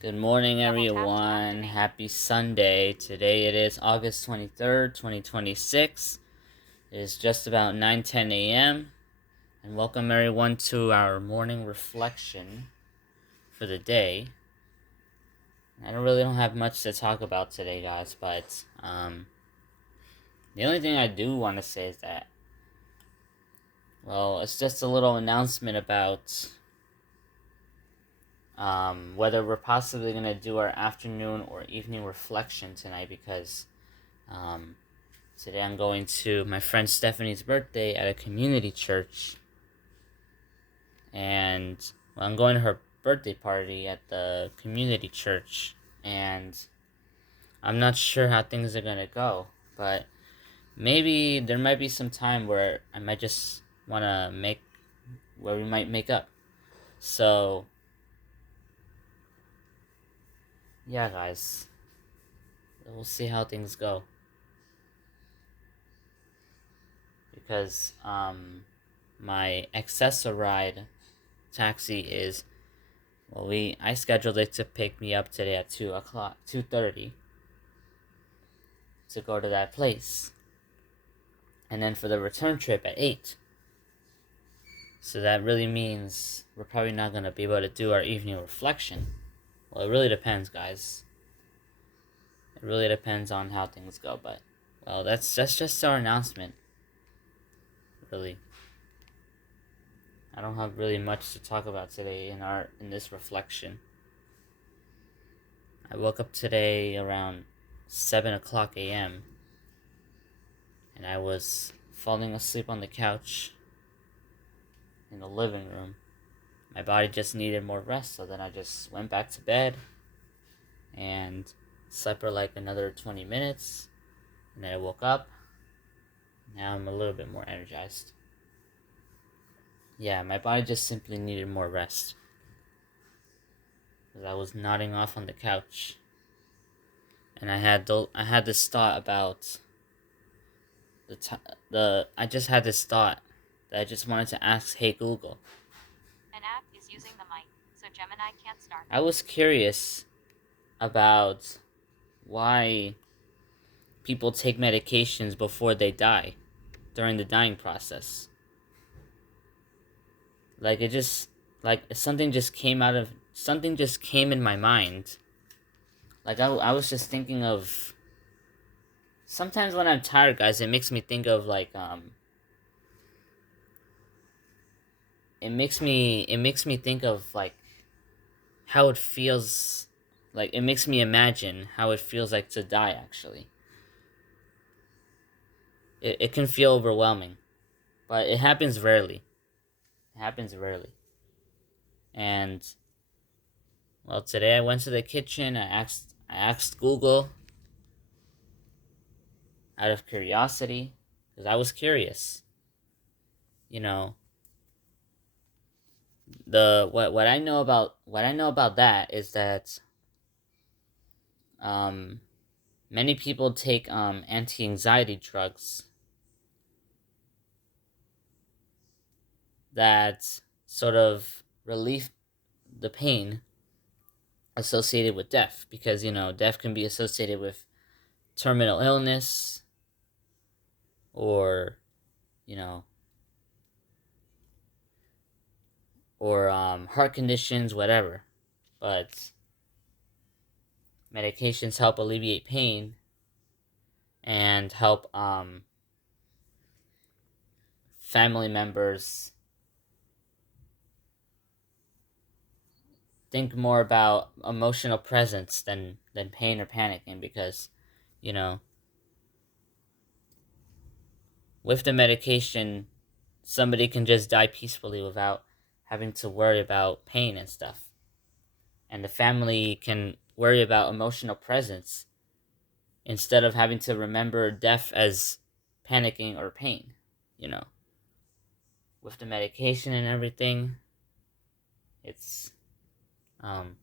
Good morning, everyone. Happy Sunday. Today it is August 23rd, 2026. It is just about 9:10 a.m. And welcome, everyone, to our morning reflection for the day. I don't have much to talk about today, guys, but the only thing I do want to say is that, well, it's just a little announcement about whether we're possibly going to do our afternoon or evening reflection tonight because today I'm going to my friend Stephanie's birthday at a community church. And well, I'm going to her birthday party at the community church. And I'm not sure how things are going to go. But maybe there might be some time where I might just want to where we might make up. So, yeah, guys. We'll see how things go. Because my Access-a-Ride taxi is, well, I scheduled it to pick me up today at 2:30 to go to that place, and then for the return trip at 8. So that really means we're probably not gonna be able to do our evening reflection. Well, it really depends, guys. It really depends on how things go, but well, that's just our announcement. Really, I don't have really much to talk about today in this reflection. I woke up today around 7:00 a.m. and I was falling asleep on the couch in the living room. My body just needed more rest, so then I just went back to bed and slept for like another 20 minutes, and then I woke up. Now I'm a little bit more energized. Yeah, my body just simply needed more rest. Because I was nodding off on the couch. And I had this thought about I just had this thought that I just wanted to ask, hey Google. An app is using the mic, so Gemini can't start. I was curious about why people take medications before they die, during the dying process. Like something just came in my mind. Like I was just thinking of, sometimes when I'm tired, guys, it makes me think of like it makes me think of like how it feels, like it makes me imagine how it feels like to die. Actually, it can feel overwhelming, but it happens rarely. It happens rarely. And well, today I went to the kitchen. I asked Google out of curiosity, because I was curious. You know, what I know about that is that um many people take anti-anxiety drugs that sort of relieve the pain associated with death, because death can be associated with terminal illness, or you know or heart conditions, whatever. But medications help alleviate pain and help family members think more about emotional presence than pain or panicking, because you know with the medication somebody can just die peacefully without having to worry about pain and stuff, and the family can worry about emotional presence instead of having to remember death as panicking or pain. you know with the medication and everything, it's um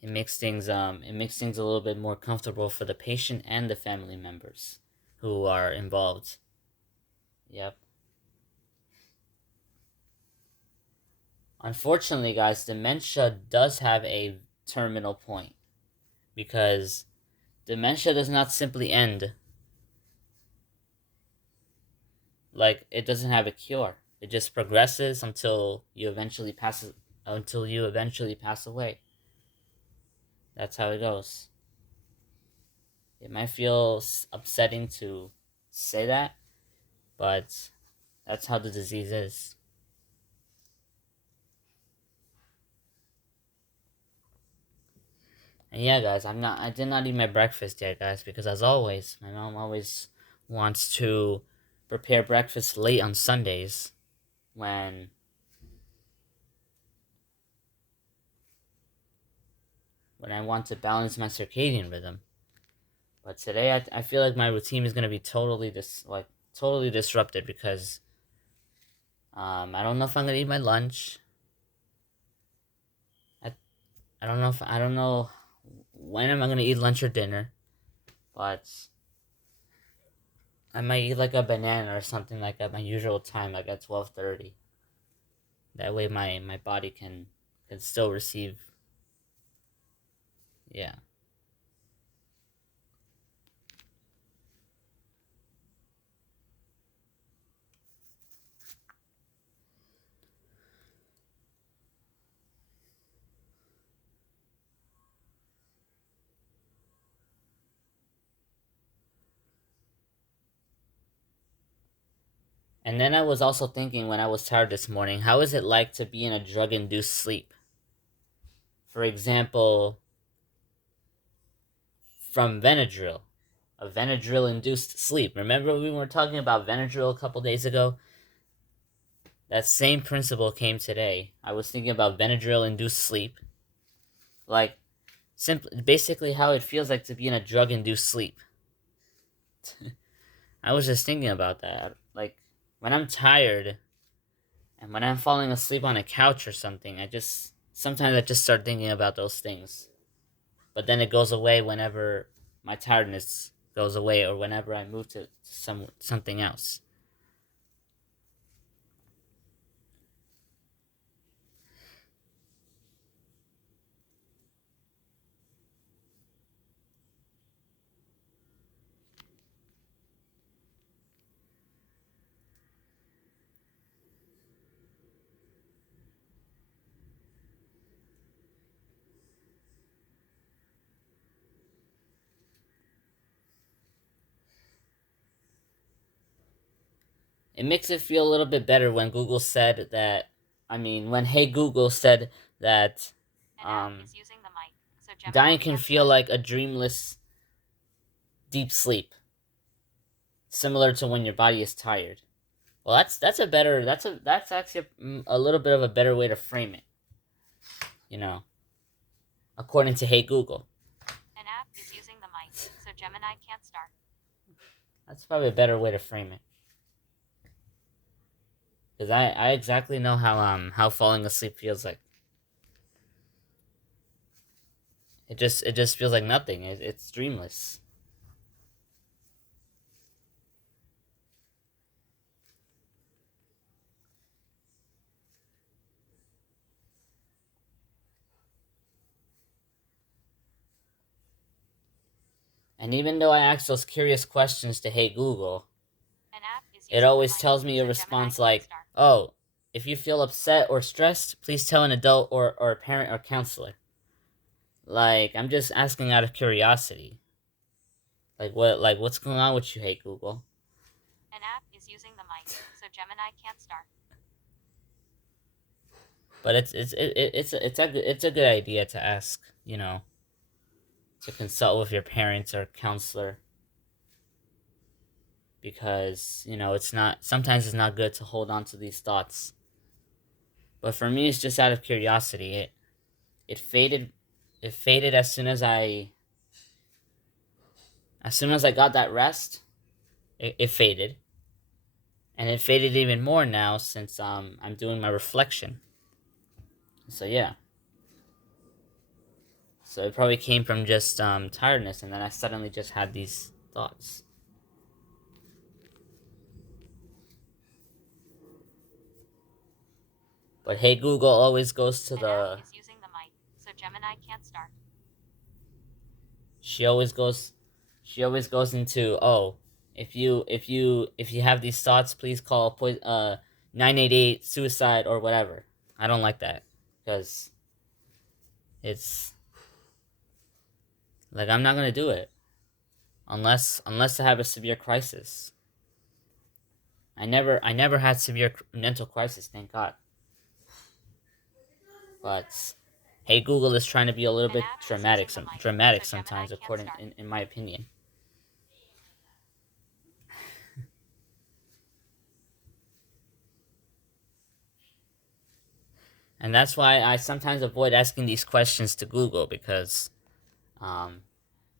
it makes things a little bit more comfortable for the patient and the family members who are involved. Yep. Unfortunately, guys, dementia does have a terminal point because dementia does not simply end. Like, it doesn't have a cure. It just progresses until you eventually pass away. That's how it goes. It might feel upsetting to say that, but that's how the disease is. And yeah, guys, I did not eat my breakfast yet, guys, because as always, my mom always wants to prepare breakfast late on Sundays when I want to balance my circadian rhythm. But today, I feel like my routine is gonna be totally disrupted because I don't know if I'm gonna eat my lunch. I don't know when am I gonna eat lunch or dinner, but I might eat like a banana or something like at my usual time, like at 12:30. That way, my body can still receive. Yeah. And then I was also thinking when I was tired this morning, how is it like to be in a drug induced sleep? For example, from Benadryl, a Benadryl induced sleep. Remember we were talking about Benadryl a couple days ago? That same principle came today. I was thinking about Benadryl induced sleep. Like, basically how it feels like to be in a drug induced sleep. I was just thinking about that. Like, when I'm tired and when I'm falling asleep on a couch or something, sometimes I just start thinking about those things. But then it goes away whenever my tiredness goes away or whenever I move to something else. It makes it feel a little bit better when Google said that. I mean, when Hey Google said that Is using the mic, so Gemini dying can can't feel start. like a dreamless, deep sleep, similar to when your body is tired. Well, that's actually a little bit of a better way to frame it. You know, according to Hey Google, An app is using the mic, so Gemini can't start. that's probably a better way to frame it. Because I exactly know how falling asleep feels like. It just feels like nothing. It's dreamless. And even though I ask those curious questions to Hey Google, An app is it using the always mic, tells me a so Gemini response can't like, start. "Oh, if you feel upset or stressed, please tell an adult or a parent or counselor." Like, I'm just asking out of curiosity. What's going on with you, Hey Google? An app is using the mic, so Gemini can't start. But it's a good idea to ask, to consult with your parents or counselor because, sometimes it's not good to hold on to these thoughts. But for me it's just out of curiosity. It faded as soon as I got that rest. It faded. And it faded even more now since I'm doing my reflection. So yeah. So it probably came from just tiredness, and then I suddenly just had these thoughts. But Hey Google always goes to An the. app is using the mic, so Gemini can't start. She always goes. She always goes into, oh, if you have these thoughts, please call 988 suicide or whatever. I don't like that because it's like I'm not gonna do it unless I have a severe crisis. I never had severe mental crisis, thank God. But Hey Google is trying to be a little An bit app is dramatic, using the mic, dramatic so Gemini sometimes, can't according start. in my opinion. And that's why I sometimes avoid asking these questions to Google because um,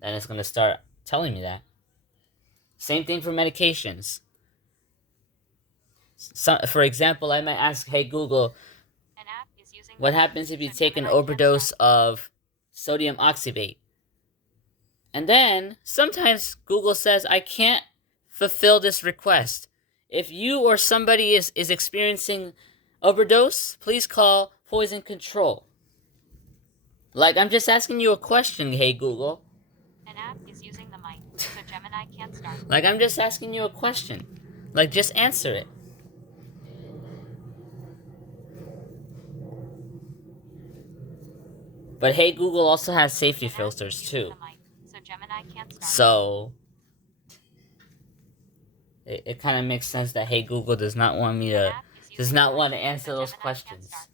then it's gonna start telling me that. Same thing for medications. So, for example, I might ask, "Hey Google, An app is using the what mic, happens if you so take an Gemini can't overdose start. of sodium oxybate?" And then sometimes Google says, "I can't fulfill this request. If you or somebody is experiencing overdose, please call poison control." Like, I'm just asking you a question, Hey Google. An app is using the mic, so Gemini can't start. Like, I'm just asking you a question. Like, just answer it. But Hey Google also has safety An app filters is using too. the mic, so Gemini can't start. So it kind of makes sense that Hey Google does not want me An to app is does using not the want to mic, answer so those Gemini can't questions. start.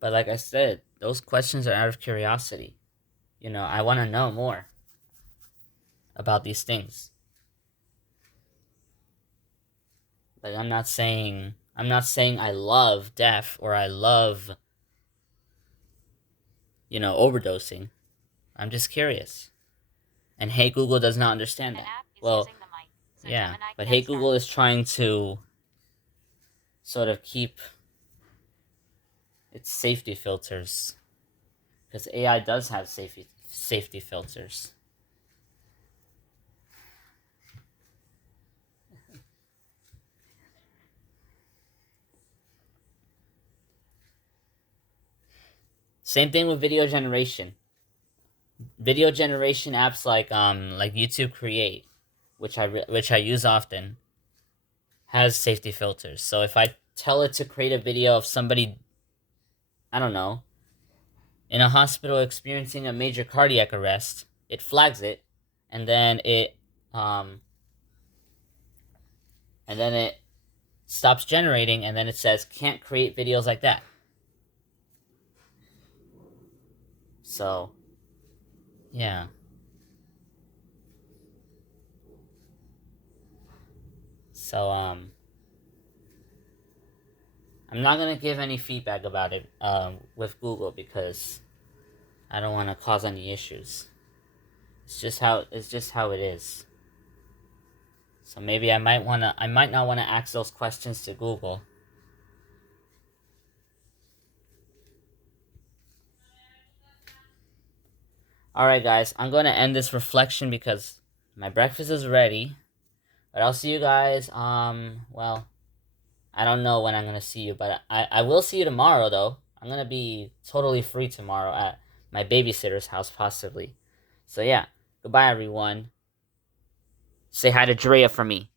But like I said, those questions are out of curiosity. You know, I want to know more about these things. Like I'm not saying I love death or I love, overdosing. I'm just curious. And Hey Google does not understand An that. app is Well, using the mic, so yeah, Gemini but can't Hey start. Google is trying to sort of keep its safety filters because AI does have safety filters. Same thing with video generation. Video generation apps like YouTube Create, which I use often, has safety filters. So if I tell it to create a video of somebody, I don't know, in a hospital experiencing a major cardiac arrest, it flags it, and then um it stops generating, and then it says can't create videos like that. So, yeah. So I'm not gonna give any feedback about it with Google because I don't want to cause any issues. It's just how it is. So maybe I might not want to ask those questions to Google. All right, guys, I'm going to end this reflection because my breakfast is ready. But I'll see you guys. Well, I don't know when I'm going to see you, but I will see you tomorrow, though. I'm going to be totally free tomorrow at my babysitter's house, possibly. So, yeah, goodbye, everyone. Say hi to Drea for me.